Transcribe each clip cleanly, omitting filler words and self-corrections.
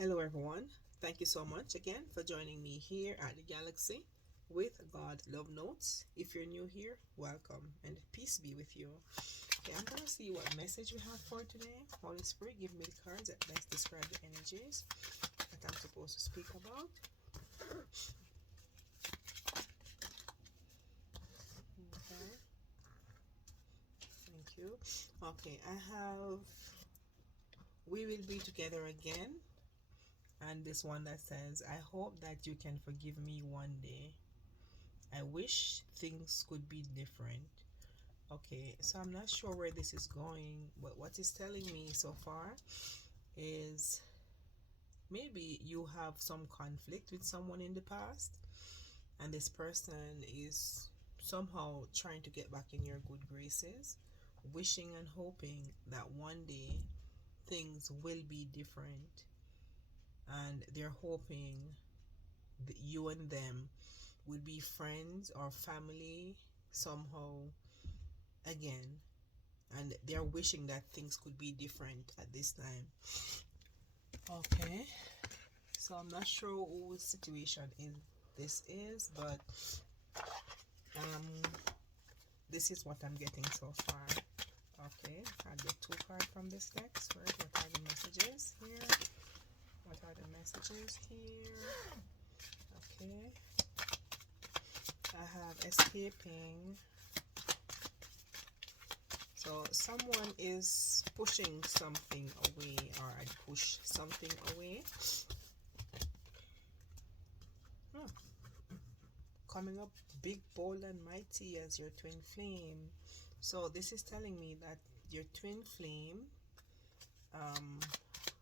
Hello, everyone. Thank you so much again for joining me here at the Galaxy with God Love Notes. If you're new here, welcome and peace be with you. Okay, I'm going to see what message we have for today. Holy Spirit, give me the cards that best describe the energies that I'm supposed to speak about. Okay, thank you. Okay, I have We Will Be Together Again, and this one that says, I hope that you can forgive me one day. I wish things could be different. Okay, so I'm not sure where this is going, but what it's telling me so far is maybe you have some conflict with someone in the past, and this person is somehow trying to get back in your good graces, wishing and hoping that one day things will be different, and they're hoping that you and them will be friends or family somehow again, and they're wishing that things could be different at this time. Okay, so I'm not sure whose situation this is, but um, this is what I'm getting so far. Okay, I get two cards from this deck. Right? What are the messages here? What are the messages here? Okay, I have escaping. So someone is pushing something away, or I push something away. Hmm. Coming up big, bold, and mighty as your twin flame. So this is telling me that your twin flame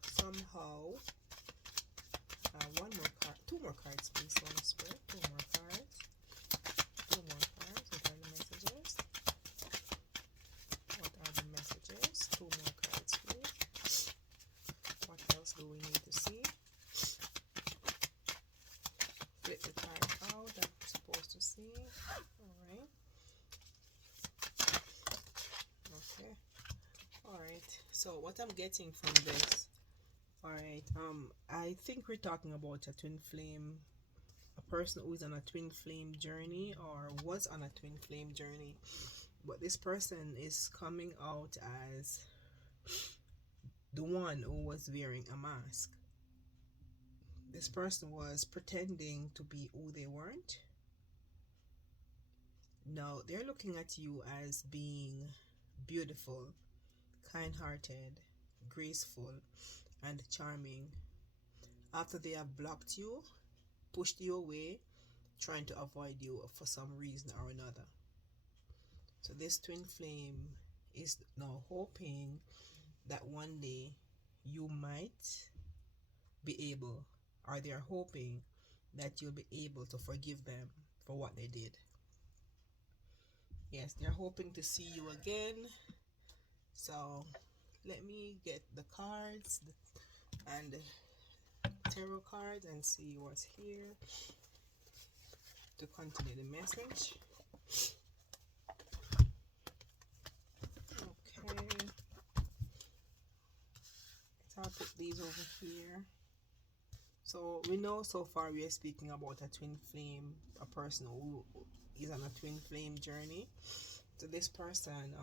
somehow one more card, two more cards, please. One spread, two more cards, two more cards. What are the messages? What are the messages? Two more cards, please. What else do we need to see? Flip the card out that I'm supposed to see. Alright. Okay. Alright. So what I'm getting from this, alright, I think we're talking about a twin flame, a person who is on a twin flame journey or was on a twin flame journey. But this person is coming out as the one who was wearing a mask. This person was pretending to be who they weren't. No, they're looking at you as being beautiful, kind-hearted, graceful, and charming. After they have blocked you, pushed you away, trying to avoid you for some reason or another. So this twin flame is now hoping that one day you might be able, or they're hoping that you'll be able to forgive them for what they did. Yes, they're hoping to see you again. So let me get the cards and tarot cards and see what's here to continue the message. Okay, so I'll put these over here. So we know so far we are speaking about a twin flame, a person who is on a twin flame journey. So this person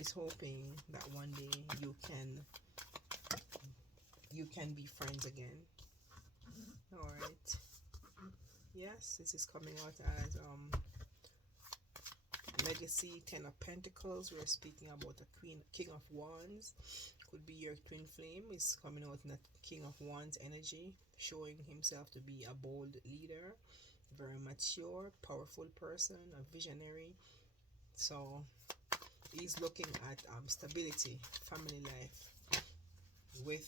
is hoping that one day you can be friends again. All right. Yes, this is coming out as legacy, 10 of Pentacles. We're speaking about a King of Wands. Could be your twin flame is coming out in a King of Wands energy, showing himself to be a bold leader, very mature, powerful person, a visionary. So he's looking at stability, family life with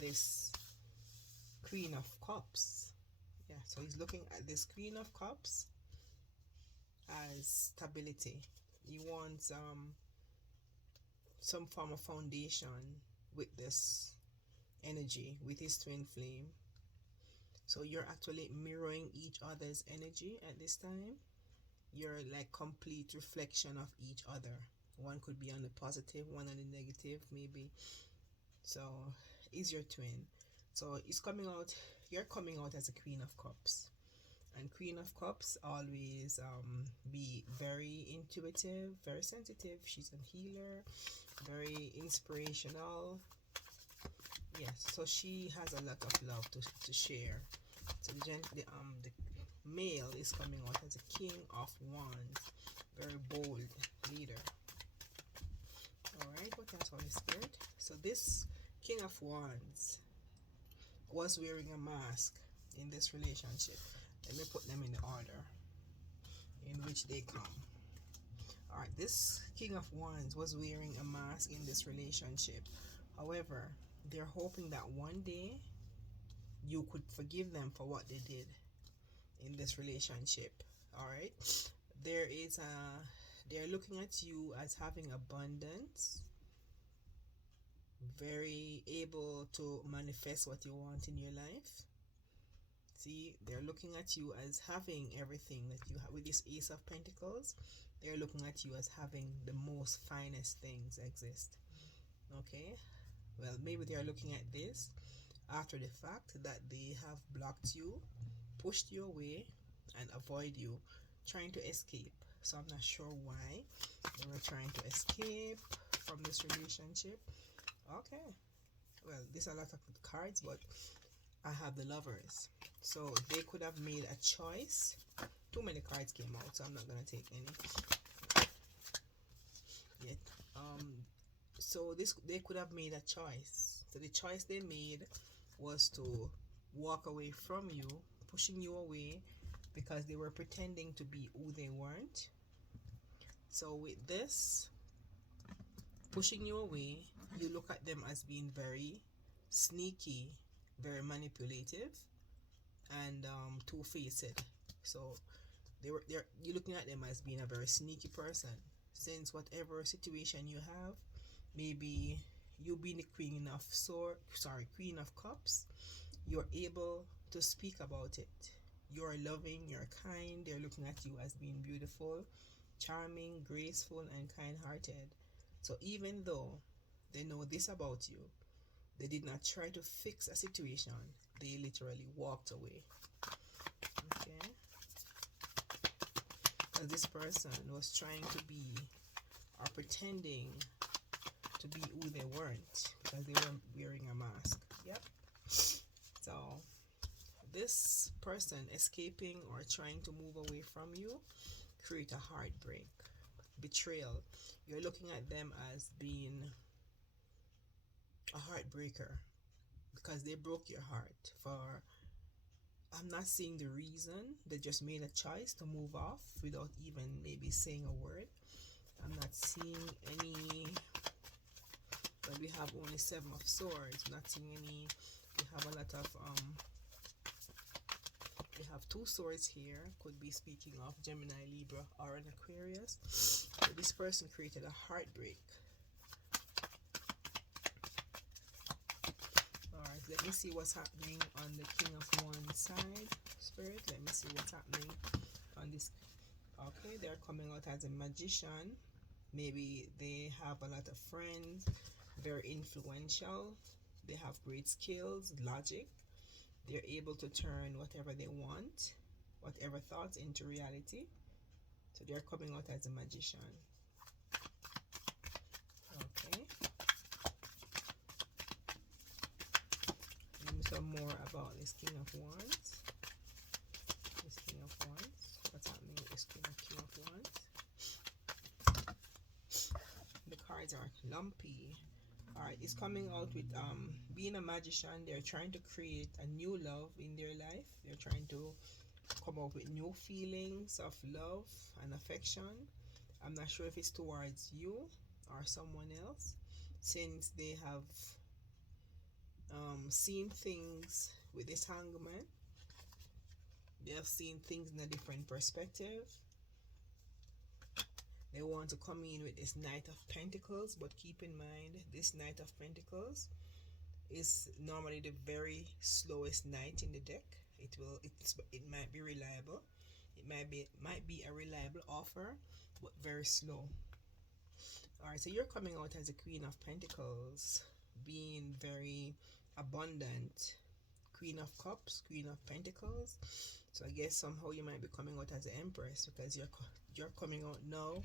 this Queen of Cups. Yeah, so he's looking at this Queen of Cups as stability. He wants some form of foundation with this energy, with his twin flame. So you're actually mirroring each other's energy at this time. You're like complete reflection of each other. One could be on the positive, one on the negative, maybe. So is your twin. So it's coming out, you're coming out as a Queen of Cups. And Queen of Cups always be very intuitive, very sensitive. She's a healer, very inspirational. Yes, so she has a lot of love to share. So the male is coming out as a King of Wands, very bold leader. All right, what else, Holy Spirit? So this King of Wands was wearing a mask in this relationship. Let me put them in the order in which they come. All right, this King of Wands was wearing a mask in this relationship. However, they're hoping that one day you could forgive them for what they did in this relationship. All right, they're looking at you as having abundance, very able to manifest what you want in your life. See, they're looking at you as having everything that you have. With this Ace of Pentacles, they're looking at you as having the most finest things exist. Okay, well, maybe they're looking at this after the fact that they have blocked you, pushed you away, and avoid you, trying to escape. So I'm not sure why they were trying to escape from this relationship. Okay, well, there's a lot of cards, but I have the Lovers. So they could have made a choice. Too many cards came out, so I'm not gonna take any yet. So they could have made a choice. So the choice they made was to walk away from you, pushing you away because they were pretending to be who they weren't. So with this pushing you away, you look at them as being very sneaky, very manipulative, and two-faced. So you're looking at them as being a very sneaky person, since whatever situation you have, maybe you being the Queen of Cups, you're able to speak about it. You're loving, you're kind. They're looking at you as being beautiful, charming, graceful, and kind-hearted. So even though they know this about you, they did not try to fix a situation. They literally walked away. Okay? Because this person was trying to be or pretending to be who they weren't because they were wearing a mask. Yep. So this person escaping or trying to move away from you create a heartbreak, betrayal. You're looking at them as being a heartbreaker because they broke your heart for, I'm not seeing the reason. They just made a choice to move off without even maybe saying a word. I'm not seeing any, but we have only 7 of Swords. I'm not seeing any. We have a lot of we have 2 swords here. Could be speaking of Gemini, Libra, or an Aquarius. So this person created a heartbreak. Alright, let me see what's happening on the King of Wands side. Spirit, let me see what's happening on this. Okay, they're coming out as a magician. Maybe they have a lot of friends, very influential. They have great skills, logic. They're able to turn whatever they want, whatever thoughts, into reality. So they're coming out as a magician. Okay. Some more about this King of Wands. This King of Wands. What's happening with this King of Wands? The cards are lumpy. Alright, it's coming out with being a magician. They're trying to create a new love in their life. They're trying to come up with new feelings of love and affection. I'm not sure if it's towards you or someone else, since they have seen things with this Hangman. They have seen things in a different perspective. They want to come in with this Knight of Pentacles, but keep in mind this Knight of Pentacles is normally the very slowest knight in the deck. It might be reliable. It might be a reliable offer, but very slow. Alright, so you're coming out as a Queen of Pentacles, being very abundant, Queen of Cups, Queen of Pentacles. So I guess somehow you might be coming out as an Empress, because you're coming out now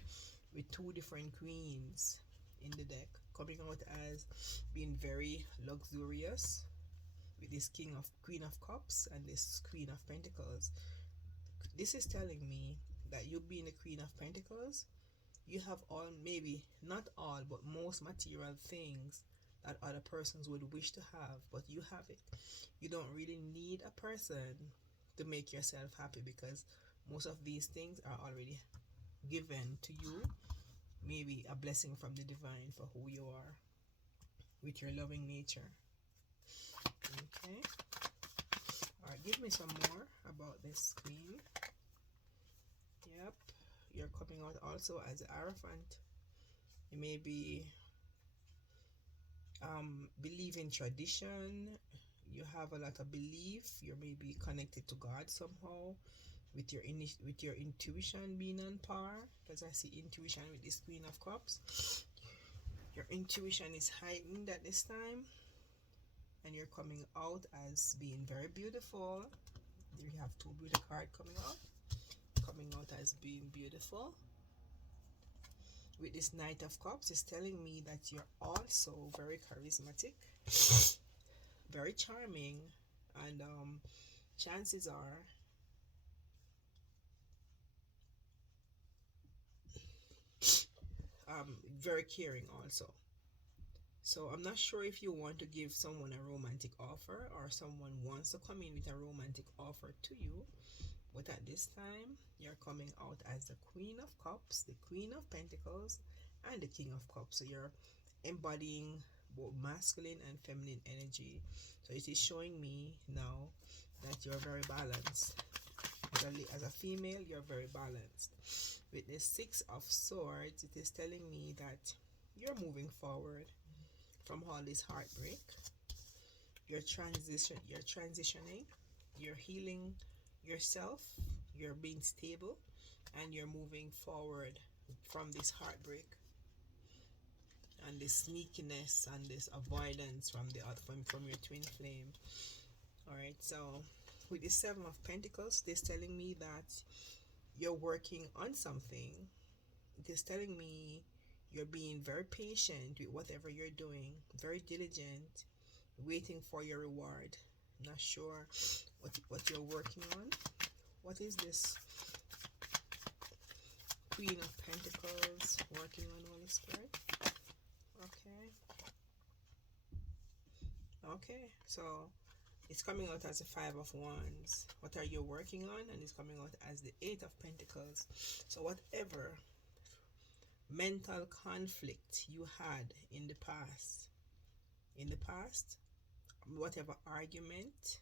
with two different queens in the deck, coming out as being very luxurious with this Queen of Cups and this Queen of Pentacles. This is telling me that you being the Queen of Pentacles, you have all, maybe not all, but most material things that other persons would wish to have, but you have it. You don't really need a person to make yourself happy, because most of these things are already given to you. Maybe a blessing from the divine for who you are with your loving nature. Okay. Alright, give me some more about this queen. Yep. You're coming out also as an Hierophant. You may be believe in tradition. You have a lot of belief. You may be connected to God somehow, with your intuition being on par, because I see intuition with this Queen of Cups. Your intuition is heightened at this time, and you're coming out as being very beautiful. You have two beauty cards coming out as being beautiful. With this Knight of Cups, it's telling me that you're also very charismatic, very charming, and chances are very caring also. So I'm not sure if you want to give someone a romantic offer, or someone wants to come in with a romantic offer to you. But at this time, you're coming out as the Queen of Cups, the Queen of Pentacles, and the King of Cups. So you're embodying both masculine and feminine energy. So it is showing me now that you're very balanced. As a female, you're very balanced. With the Six of Swords, it is telling me that you're moving forward from all this heartbreak. You're transitioning, you're healing yourself, you're being stable, and you're moving forward from this heartbreak and this sneakiness and this avoidance from your twin flame. All right, so with the Seven of Pentacles, this telling me that you're working on something. It is telling me you're being very patient with whatever you're doing, very diligent, waiting for your reward. Not sure what you're working on. What is this Queen of Pentacles working on, Holy Spirit? Okay, so it's coming out as a Five of Wands. What are you working on? And it's coming out as the Eight of Pentacles. So whatever mental conflict you had in the past, whatever argument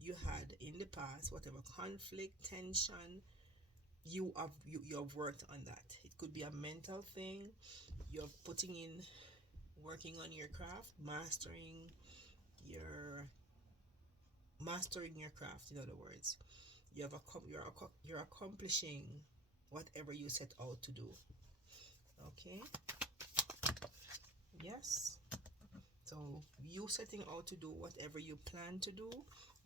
you had in the past, whatever conflict, tension, you have worked on that. It could be a mental thing. You're working on your craft, mastering your craft. In other words, you're accomplishing whatever you set out to do. Okay. Yes. So you setting out to do whatever you plan to do,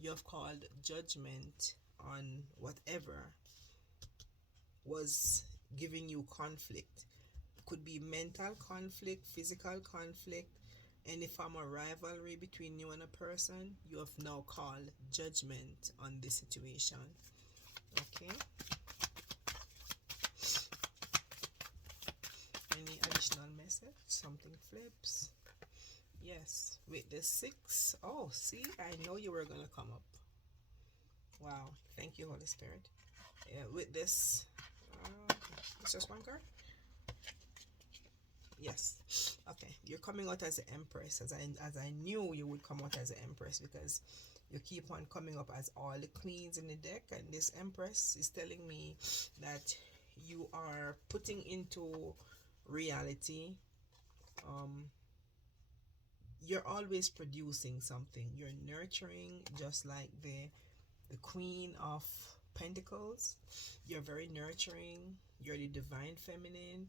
you have called judgment on whatever was giving you conflict. It could be mental conflict, physical conflict, any form of rivalry between you and a person. You have now called judgment on this situation. Okay. Any additional message? Something flips. Yes, with the Six. Oh, see, I know you were going to come up. Wow, thank you, Holy Spirit. With this, it's just one card? Yes. Okay, you're coming out as an Empress, as I knew you would come out as an Empress, because you keep on coming up as all the queens in the deck, and this Empress is telling me that you are putting into reality, you're always producing something. You're nurturing, just like the Queen of Pentacles. You're very nurturing. You're the divine feminine.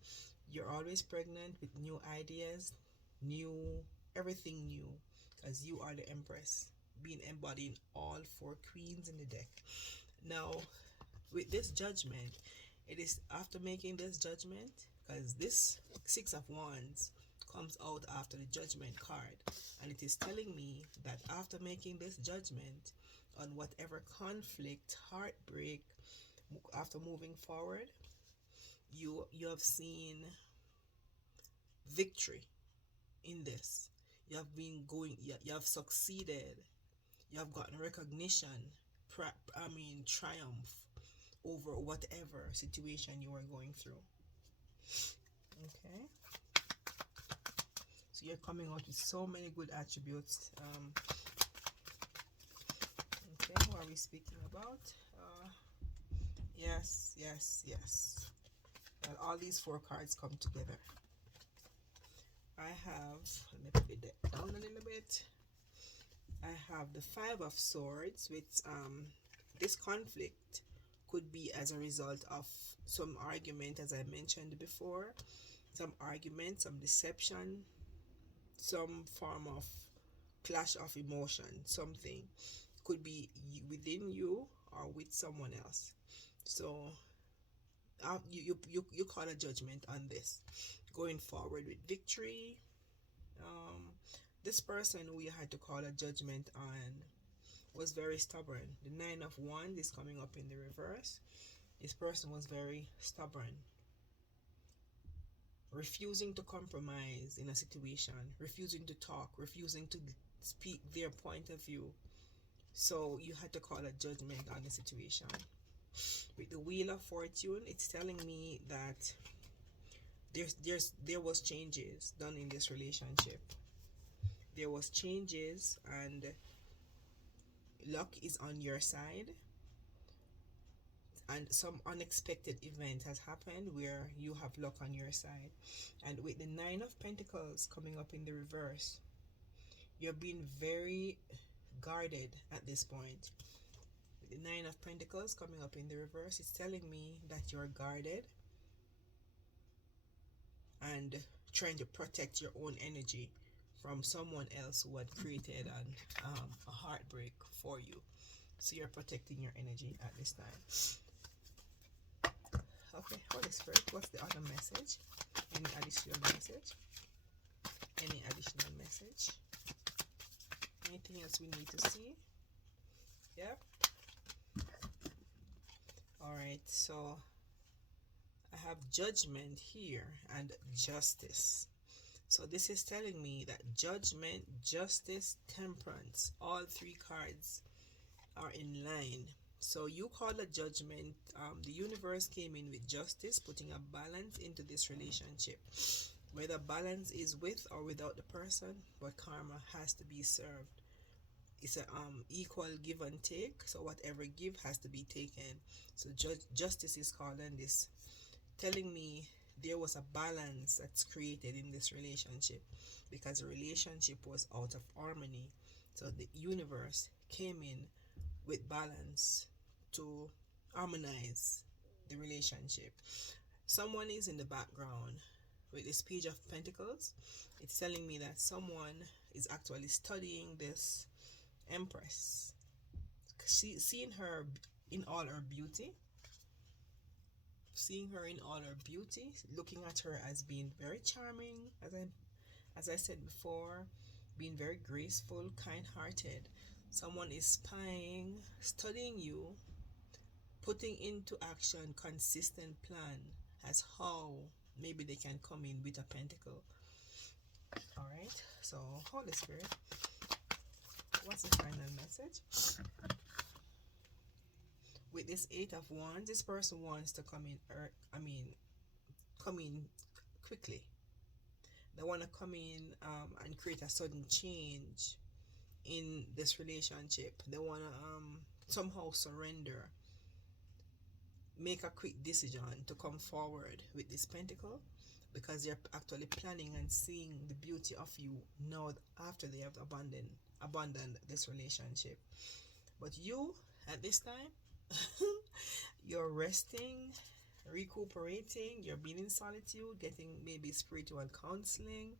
You're always pregnant with new ideas, everything new, because you are the Empress. been embodying all four queens in the deck. Now, with this judgment, it is after making this judgment, because this Six of Wands comes out after the judgment card, and it is telling me that after making this judgment on whatever conflict, heartbreak, after moving forward, you have seen victory in this. You have been going, you have succeeded, you have gotten recognition, triumph over whatever situation you are going through. Okay, so you're coming out with so many good attributes. Okay, what are we speaking about? Yes, yes, yes. And all these four cards come together. I have, let me put it down a little bit. I have the Five of Swords, with this conflict could be as a result of some argument, as I mentioned before, some argument, some deception, some form of clash of emotion. Something could be within you or with someone else. So you call a judgment on this, going forward with victory. This person who you had to call a judgment on was very stubborn. The Nine of Wands is coming up in the reverse. This person was very stubborn, refusing to compromise in a situation, refusing to talk, refusing to speak their point of view. So you had to call a judgment on the situation. With the Wheel of Fortune, it's telling me that there was changes done in this relationship. There was changes, and luck is on your side, and some unexpected event has happened where you have luck on your side. And with the Nine of Pentacles coming up in the reverse, you're being very guarded at this point. With the Nine of Pentacles coming up in the reverse, it's telling me that you're guarded and trying to protect your own energy from someone else who had created a heartbreak for you. So you're protecting your energy at this time. Okay, Holy Spirit, what's the other message? Any additional message? Any additional message? Anything else we need to see? Yeah? Alright, so I have Judgment here and Justice. So this is telling me that Judgment, Justice, Temperance, all three cards are in line. So you call a judgment. The universe came in with justice, putting a balance into this relationship. Whether balance is with or without the person, but karma has to be served. It's a equal give and take. So whatever give has to be taken. So justice is called on this, telling me there was a balance that's created in this relationship because the relationship was out of harmony. So the universe came in with balance to harmonize the relationship. Someone is in the background with this Page of Pentacles. It's telling me that someone is actually studying this Empress, seeing her in all her beauty, looking at her as being very charming, as I said before, being very graceful, kind-hearted. Someone is spying, studying you, putting into action consistent plan as how maybe they can come in with a pentacle. Alright, so Holy Spirit, what's the final message? With this Eight of Wands, this person wants to come in, come in quickly. They want to come in and create a sudden change in this relationship. They want to somehow surrender, make a quick decision to come forward with this pentacle, because they're actually planning and seeing the beauty of you now after they have abandoned this relationship. But you, at this time, you're resting, recuperating, you're being in solitude, getting maybe spiritual counseling,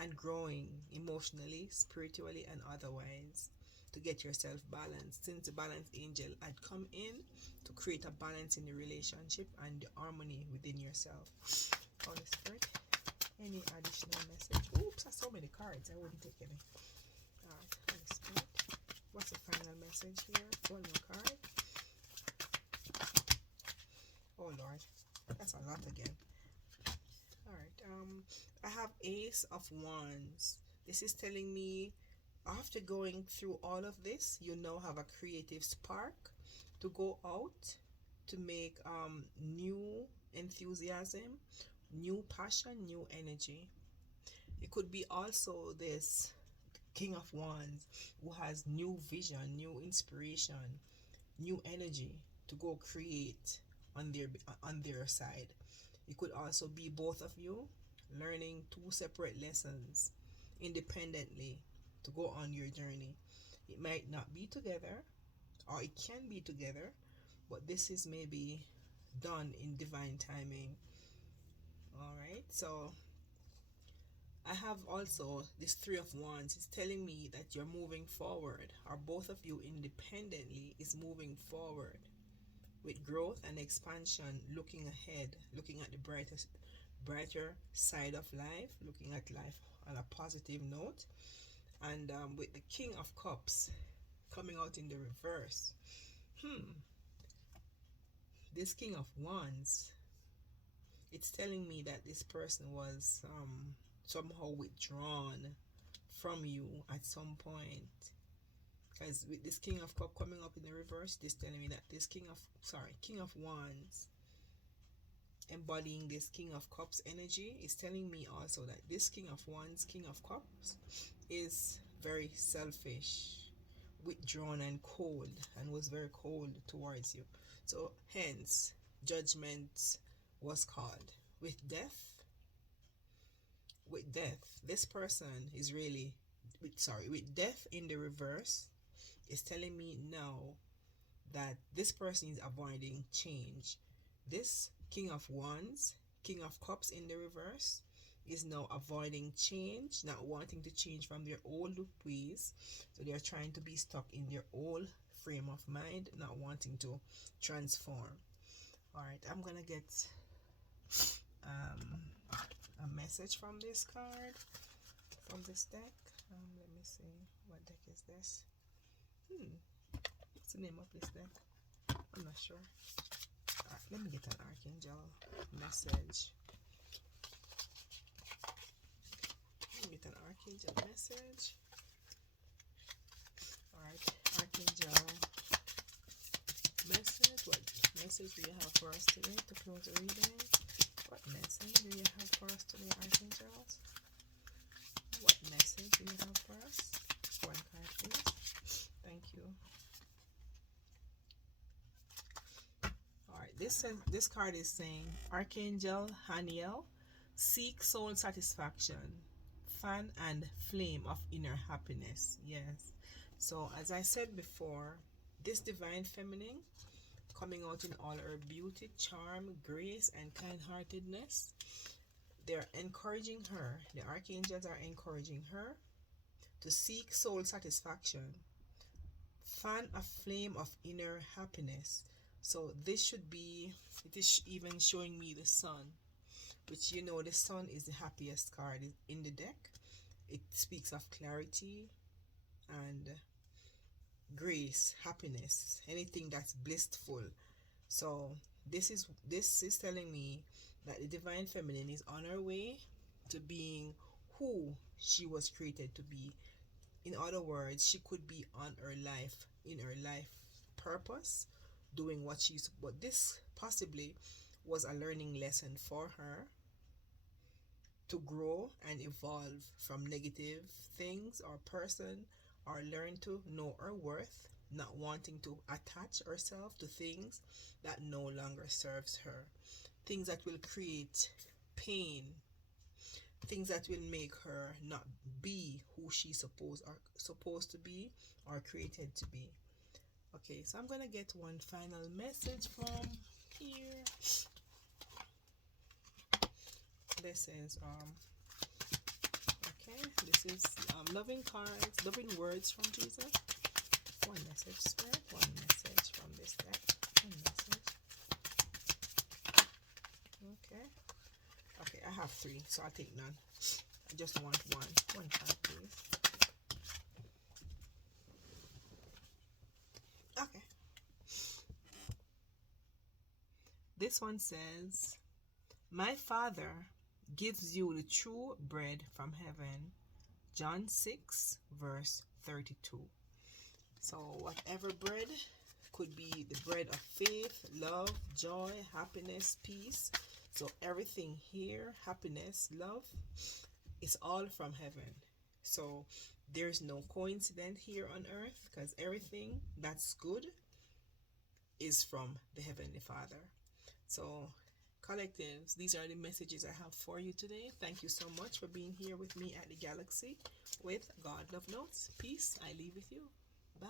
and growing emotionally, spiritually, and otherwise to get yourself balanced, since the balance angel had come in to create a balance in the relationship and the harmony within yourself. Holy Spirit, any additional message? Oops, that's so many cards. I wouldn't take any. Alright, Holy Spirit, what's the final message here? One more card. Oh Lord, that's a lot again. Alright, I have Ace of Wands. This is telling me after going through all of this, you now have a creative spark to go out to make new enthusiasm, new passion, new energy. It could be also this King of Wands who has new vision, new inspiration, new energy to go create on their side. It could also be both of you learning two separate lessons independently to go on your journey. It might not be together, or it can be together, but this is maybe done in divine timing. Alright, so I have also this Three of Wands. It's telling me that you're moving forward, or both of you independently is moving forward with growth and expansion, looking ahead, looking at the brighter side of life, looking at life on a positive note. And with the King of Cups coming out in the reverse, this King of Wands, it's telling me that this person was somehow withdrawn from you at some point. Because with this King of Cups coming up in the reverse, this telling me that this King of Wands embodying this King of Cups energy is telling me also that this King of Wands, King of Cups, is very selfish, withdrawn and cold, and was very cold towards you. So hence judgment was called. With death, this person is really with death in the reverse is telling me now that this person is avoiding change. This King of Wands, King of Cups in the reverse is now avoiding change, not wanting to change from their old ways. So they're trying to be stuck in their old frame of mind, not wanting to transform. Alright, I'm gonna get a message from this card, from this deck. Let me see, what deck is this? What's the name of this deck? I'm not sure. Alright, let me get an Archangel message. Let me get an Archangel message. Alright, Archangel message. What message do you have for us today to close the reading? What message do you have for us today, Archangels? What message do you have for us? One card, please. Thank you. Alright, this card is saying, Archangel Haniel, seek soul satisfaction, fan and flame of inner happiness. Yes. So as I said before, this divine feminine coming out in all her beauty, charm, grace, and kind-heartedness, they're encouraging her. The archangels are encouraging her to seek soul satisfaction, fan a flame of inner happiness. So this should be, it is even showing me the sun, which, you know, the sun is the happiest card in the deck. It speaks of clarity and grace, happiness, anything that's blissful. So this is telling me that the divine feminine is on her way to being who she was created to be. In other words, she could be on her life, in her life purpose, doing what she's, but this possibly was a learning lesson for her to grow and evolve from negative things or person, or learn to know her worth, not wanting to attach herself to things that no longer serves her, things that will create pain, things that will make her not be who she's supposed to be or created to be. Okay, so I'm gonna get one final message from here. This is okay, this is loving cards, loving words from Jesus. One message, Spirit. One message from this deck. One message. Okay. Okay, I have 3, so I'll take none. I just want one. One card, please. Okay. This one says, my Father gives you the true bread from heaven. John 6, verse 32. So whatever bread, could be the bread of faith, love, joy, happiness, peace. So everything here, happiness, love, is all from heaven. So there's no coincidence here on earth, because everything that's good is from the Heavenly Father. So collectives, these are the messages I have for you today. Thank you so much for being here with me at the Galaxy with God Love Notes. Peace. I leave with you. Bye.